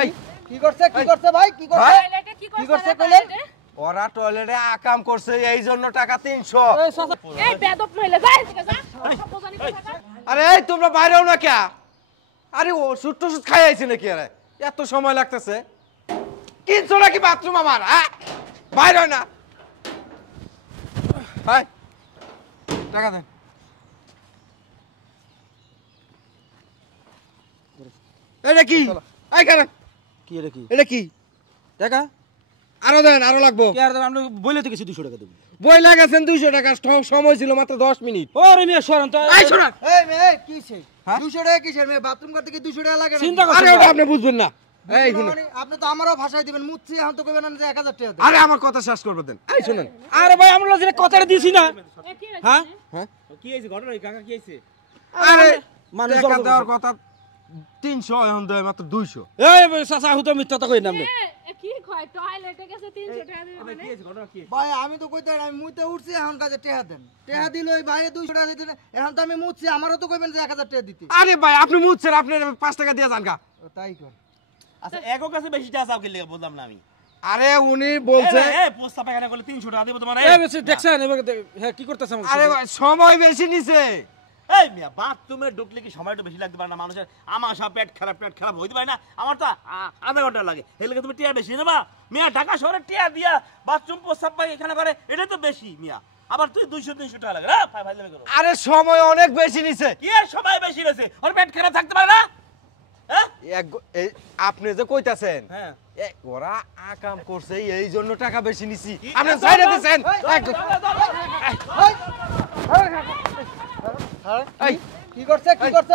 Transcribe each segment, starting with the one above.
এই কি করছে ভাই কি করছে কইলেন ওরা টয়লেটে আকাম করছে এই জন্য টাকা 300 এই বেদব মহিলা যাই যা বোঝানি কথা আরে এই তোমরা বাইরেও না কে আরে ও সুট খাই আইছে নাকি আরে এত সময় লাগতেছে কিনছো নাকি বাথরুম আমার হ্যাঁ বাইরে হয় না হাই টাকা দেন এটা কি এই কারণ কি এটা কি এটা কি টাকা আরো দেন আরো লাগবো কি আর আমরা বইলে তো কিছু 200 টাকা দেব বই লাগাছেন 200 টাকা সময় ছিল মাত্র 10 মিনিট ওরে মিয়া সরন তো এই শোনা এই মেয়ে কিছে 200 টাকা কিসের মেয়ে বাথরুম করতে কি 200 টাকা লাগে না চিন্তা আরে ওটা আপনি বুঝবেন না এই শুনুন আপনি তো আমারও ভাষায় দিবেন মুচ্ছি এখন তো কইবেন না যে 1000 টাকা দেন আরে আমার কথা শেষ করবে দেন এই শুনুন আরে ভাই আমরা যে কথাটা দিছি না হ্যাঁ হ্যাঁ কি হইছে ঘটনা কাকা কি হইছে আরে মানুষ টাকা দেওয়ার কথা 300 এখন দেয় মাত্র 200 এই চাচা হুতো মিথ্যা তো কই না আপনি কি কয় টয়লেটে গেছে 300 টাকা দিবে মানে কি হইছে ঘটনা কি ভাই আমি তো কইতে আমি মুইতে উঠছি এখন কাজে টাকা দেন টাকা দিল ওই ভাই 200 টাকা দিতে এখন তো আমি মুচ্ছি আমারও তো কইবেন যে 1000 টাকা দিতে আরে ভাই আপনি মুছছেন আপনি 5 টাকা দিয়ে যান গা তাই কর আচ্ছা একক কাছে বেশি টাকা চাও কি লাগে বুঝলাম না আমি আরে উনি বলছে এই পোস্তা পায়খানা করলে 300 টাকা দেব তোমারে এই বেশি দেখছেন এবার হ্যাঁ কি করতেছ আমার আরে ভাই সময় বেশি নিছে এই মিয়া বাথরুমে ঢুকলে কি সময়টা বেশি লাগতে পারে না মানুষের আমার সব পেট খারাপ হইতে পারে না আমার তো আধা ঘন্টা লাগে এই লাগে তুমি টিয়া বেশি নেবা মিয়া ঢাকা শহরে টিয়া দিয়া বাথরুম পোস্তা পায়খানা করে এটা তো বেশি মিয়া আবার তুই 200-300 টাকা লাগে না ভাই লেগে করো আরে সময় অনেক বেশি নিছে কি আর সময় বেশি হয়েছে ওর পেট খারাপ থাকতে পারে না হ্যাঁ আপনি যে কইতাছেন হ্যাঁ ওরা আকাম করছে এই জন্য টাকা বেশি নিছি আপনি ছাইড়া দিবেন এই কি করছে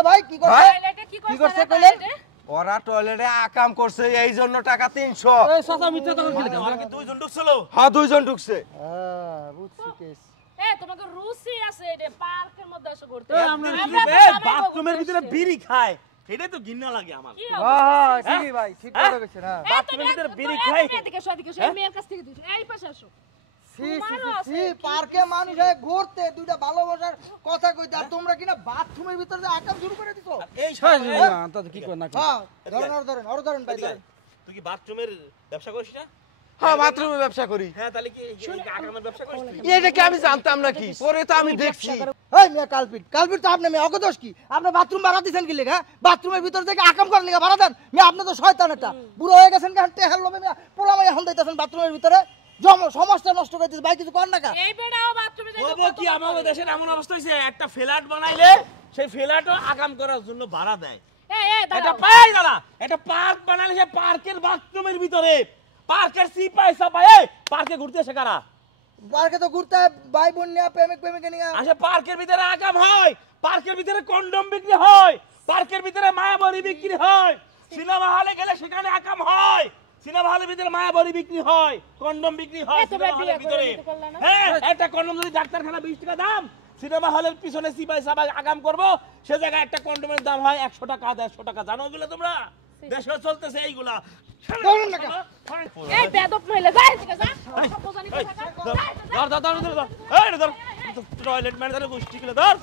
ভাই কি করছে টয়লেটে কি করছে কইলেন ওরা টয়লেটে আকাম করছে এই জন্য টাকা 300 এই চাচা মিথ্যা তো কি ওরা কি দুইজন ঢুকছিল হ্যাঁ দুইজন ঢুকছে হ্যাঁ বুঝছি কেস এই তোমাকে রুচি আছে রে পার্কের মধ্যে এসে করতে বাথরুমের ভিতরে বিড়ি খায় এটাই তো ঘৃণা লাগে আমার হ্যাঁ ঠিকই ভাই ঠিক কথা কইছেন হ্যাঁ বাথরুমের ভিতরে বিড়ি খায় এদিকে সদিকে সেই মেয়ের কাছ থেকে দিছো এই পাশে আসো সি পার্কে মানুষ হয় ঘুরতে দুইটা ভালোবাসার কথা কইতে আর তোমরা কিনা বাথরুমের ভিতরে যে আকাম শুরু করে দিছো এই তা কি কর না হ্যাঁ ধরেন ভাই ধরেন তুই কি বাথরুমের ব্যবসা করিস না হ্যাঁ বাথরুমে ব্যবসা করি হ্যাঁ তাহলে কি আকামের ব্যবসা করিস তুই এটা কি আমি জানতাম নাকি পরে তো আমি দেখছি এই মিয়া কালপিট তো আপনি মেয়ে অগদোষ কি আপনি বাথরুম ভাড়া দিছেন কি লেখা বাথরুমের ভিতর থেকে আকাম করার লেখা ভাড়া দেন মিয়া আপনি তো শয়তান একটা বুড়ো হয়ে গেছেন কেন টেহার লোভে মিয়া পোলা মাইয়া হন দিতেছেন বাথরুমের ভিতরে সমস্যা নষ্ট করে দিছে ভাই কিছু কর না কা এই বেড়াও বাথরুমে যাইতে ওবো কি আমাদের দেশের এমন অবস্থা হইছে একটা ফ্ল্যাট বানাইলে সেই ফ্ল্যাটও আকাম করার জন্য ভাড়া দেয় এই এটা পাই না এটা পার্ক বানাইলে সেই পার্কের বাথরুমের ভিতরে পার্কের সিপাই সাপাই এই পার্কে ঘুরতে আসে কারা পার্কে তো ঘুরতে ভাই বোন নিয়ে প্রেমিকা নিয়ে আসে পার্কের ভিতরে আকাম হয় পার্কের ভিতরে কন্ডম বিক্রি হয় পার্কের ভিতরে মায়াবরী বিক্রি হয় সিনেমা হলে গেলে সেখানে আকাম হয় সিনেমা হলের ভিতরে মায়াবরী বিক্রি হয় কন্ডম বিক্রি হয় সিনেমা হলের ভিতরে হ্যাঁ একটা কন্ডম যদি ডাক্তারখানা 20 টাকা দাম সিনেমা হলের পিছনে সিপাই সাবাই আকাম করব সে জায়গায় একটা কন্ডমের দাম হয় 100 টাকা 150 টাকা জানো এগুলো তোমরা দেশে চলতেছে এইগুলা এই বেদব মহিলা যাই যা বোঝানি কথা ধর টয়লেট ম্যানেজারের গোষ্ঠী গুলো ধর